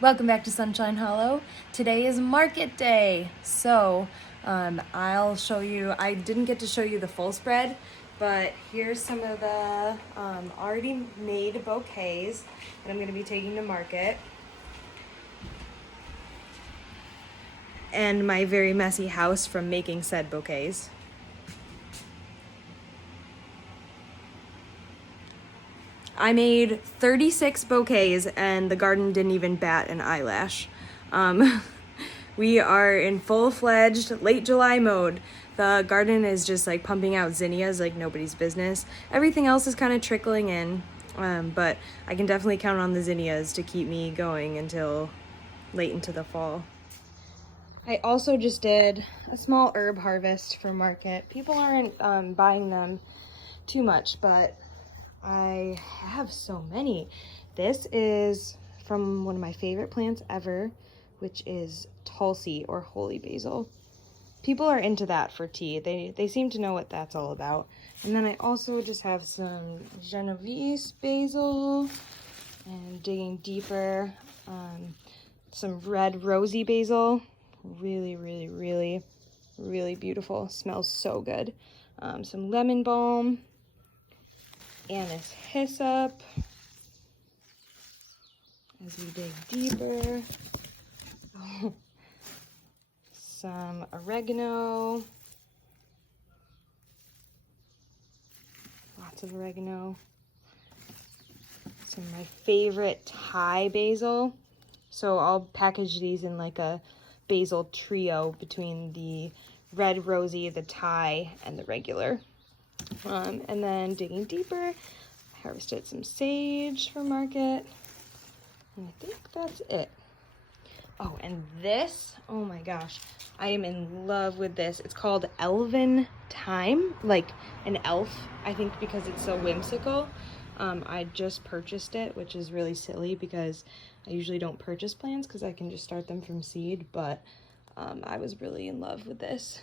Welcome back to Sunshine Hollow. Today is market day, so I'll show you. I didn't get to show you the full spread, but here's some of the already made bouquets that I'm going to be taking to market, and my very messy house from making said bouquets. I made 36 bouquets and the garden didn't even bat an eyelash. We are in full-fledged late July mode. The garden is just like pumping out zinnias like nobody's business. Everything else is kind of trickling in, but I can definitely count on the zinnias to keep me going until late into the fall. I also just did a small herb harvest for market. People aren't buying them too much, but I have so many. This is from one of my favorite plants ever, which is Tulsi or holy basil. People are into that for tea. They seem to know what that's all about. And then I also just have some Genovese basil, and digging deeper, some red rosy basil. Really, really, really, really beautiful. Smells so good. Some lemon balm, anise hyssop as we dig deeper. Some oregano, lots of oregano. Some of my favorite Thai basil. So I'll package these in like a basil trio between the red rosy, the Thai, and the regular. And then digging deeper, I harvested some sage for market, and I think that's it. Oh, and this, oh my gosh, I am in love with this. It's called Elven Thyme, like an elf, I think, because it's so whimsical. I just purchased it, which is really silly because I usually don't purchase plants because I can just start them from seed, but I was really in love with this.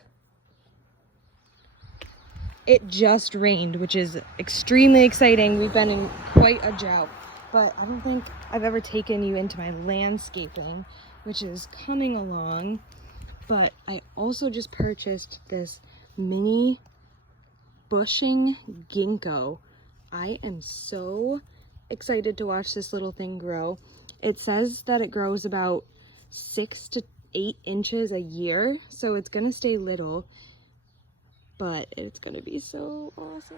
It just rained, which is extremely exciting. We've been in quite a drought, but I don't think I've ever taken you into my landscaping, which is coming along. But I also just purchased this mini bushing ginkgo. I am so excited to watch this little thing grow. It says that it grows about 6 to 8 inches a year, so it's gonna stay little, but it's gonna be so awesome.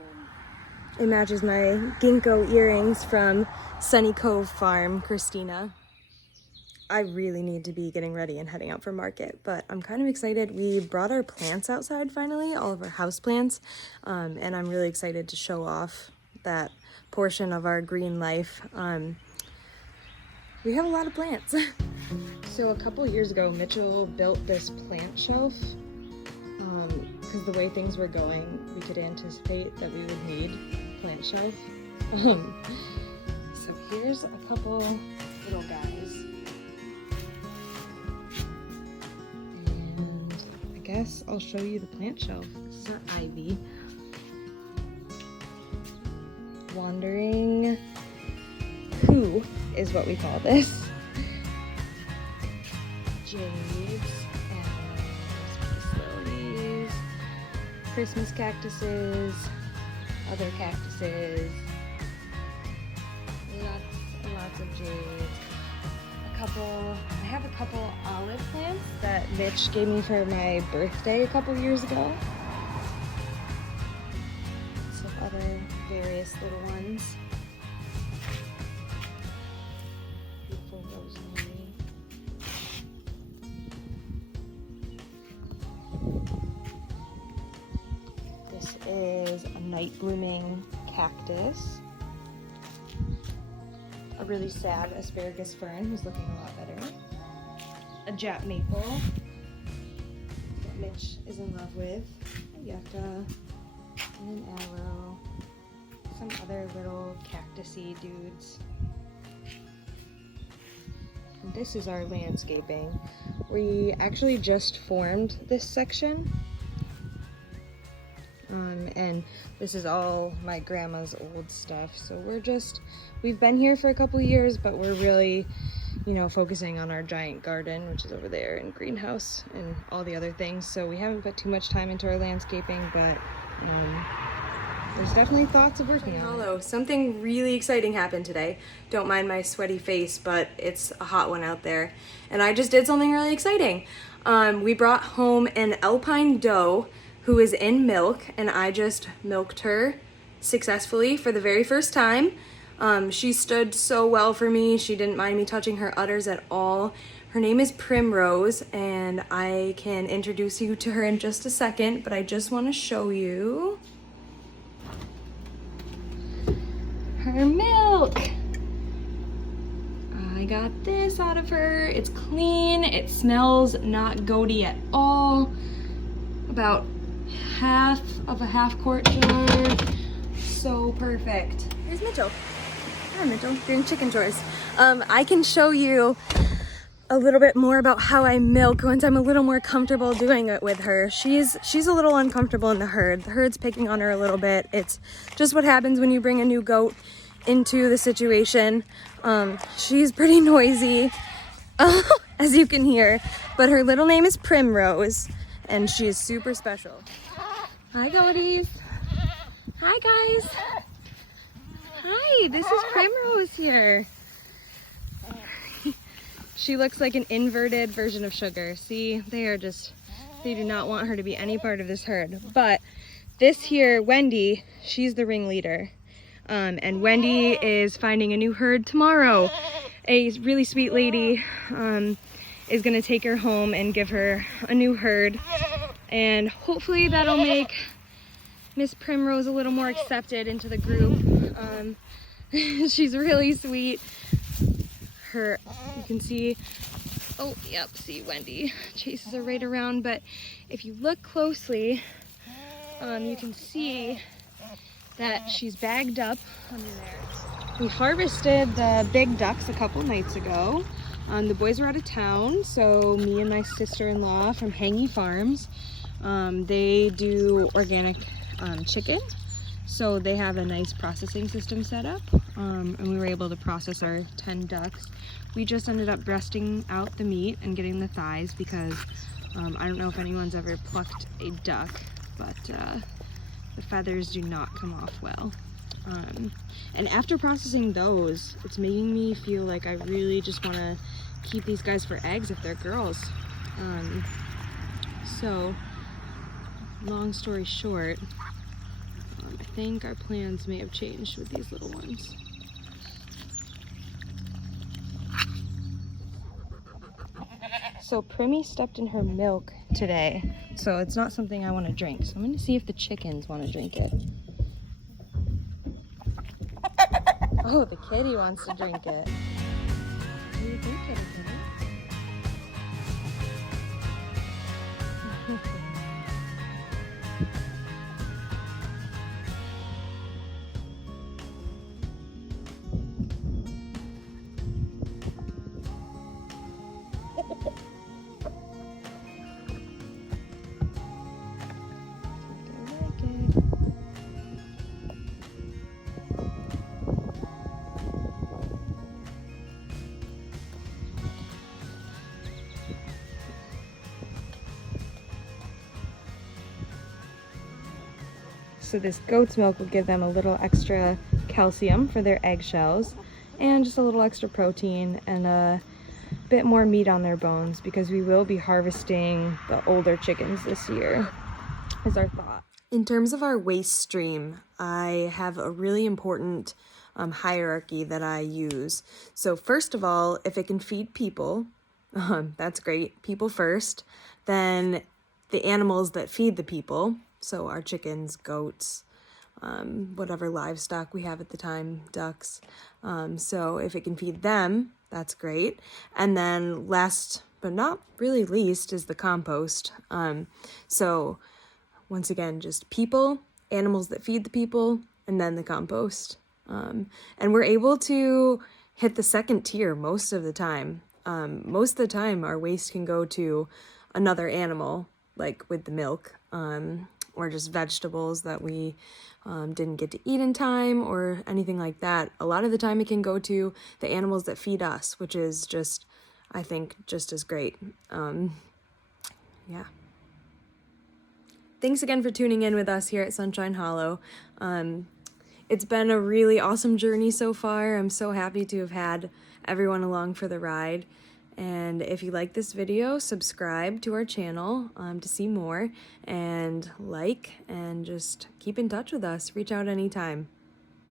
It matches my ginkgo earrings from Sunny Cove Farm, Christina. I really need to be getting ready and heading out for market, but I'm kind of excited. We brought our plants outside finally, all of our house plants, and I'm really excited to show off that portion of our green life. We have a lot of plants. So a couple years ago, Mitchell built this plant shelf because the way things were going, we could anticipate that we would need a plant shelf. So here's a couple little guys. And I guess I'll show you the plant shelf. This is our ivy. Wandering Who is what we call this. Jades and peace lilies, Christmas cactuses, other cactuses, lots and lots of jades. I have a couple olive plants that Mitch gave me for my birthday a couple years ago. Some other various little ones. Beautiful rosemary. This is a night blooming cactus. A really sad asparagus fern who's looking a lot better. A Jap maple that Mitch is in love with. A yucca and an arrow. Some other little cactusy dudes. And this is our landscaping. We actually just formed this section. And this is all my grandma's old stuff. So we've been here for a couple years, but we're really, you know, focusing on our giant garden, which is over there, and greenhouse and all the other things. So we haven't put too much time into our landscaping, but there's definitely thoughts of working on it. Something really exciting happened today. Don't mind my sweaty face, but it's a hot one out there. And I just did something really exciting. We brought home an alpine doe who is in milk, and I just milked her successfully for the very first time. She stood so well for me. She didn't mind me touching her udders at all. Her name is Primrose, and I can introduce you to her in just a second, but I just want to show you her milk. I got this out of her. It's clean. It smells not goaty at all. About half of a half-quart jar. So perfect. Here's Mitchell. Hi, Mitchell. Doing chicken chores. I can show you a little bit more about how I milk once I'm a little more comfortable doing it with her. She's a little uncomfortable in the herd. The herd's picking on her a little bit. It's just what happens when you bring a new goat into the situation. She's pretty noisy, as you can hear, but her little name is Primrose, and she is super special. Hi, goaties. Hi, guys. Hi, this is Primrose here. She looks like an inverted version of Sugar. See, they do not want her to be any part of this herd. But this here, Wendy, she's the ringleader. And Wendy is finding a new herd tomorrow. A really sweet lady is gonna take her home and give her a new herd. And hopefully that'll make Miss Primrose a little more accepted into the group. She's really sweet. You can see, oh, yep, see Wendy chases her right around, but if you look closely, you can see that she's bagged up under there. We harvested the big ducks a couple nights ago. The boys were out of town, so me and my sister-in-law from Hangy Farms, they do organic chicken. So they have a nice processing system set up, and we were able to process our 10 ducks. We just ended up breasting out the meat and getting the thighs because I don't know if anyone's ever plucked a duck, but the feathers do not come off well. And after processing those, it's making me feel like I really just want to keep these guys for eggs if they're girls. So, long story short, I think our plans may have changed with these little ones. So Primmy stepped in her milk today, so it's not something I want to drink. So I'm going to see if the chickens want to drink it. Oh, the kitty wants to drink it. What do you think, kitty? So this goat's milk will give them a little extra calcium for their eggshells and just a little extra protein and a bit more meat on their bones because we will be harvesting the older chickens this year, is our thought. In terms of our waste stream, I have a really important hierarchy that I use. So first of all, if it can feed people, that's great, people first. Then the animals that feed the people, so our chickens, goats, whatever livestock we have at the time, ducks. So if it can feed them, that's great. And then last but not really least is the compost. So once again, just people, animals that feed the people, and then the compost. And we're able to hit the second tier most of the time. Most of the time our waste can go to another animal, like with the milk, or just vegetables that we didn't get to eat in time or anything like that. A lot of the time it can go to the animals that feed us, which is just, I think, just as great. Yeah. Thanks again for tuning in with us here at Sunshine Hollow. It's been a really awesome journey so far. I'm so happy to have had everyone along for the ride. And if you like this video, subscribe to our channel to see more, and like, and just keep in touch with us. Reach out anytime.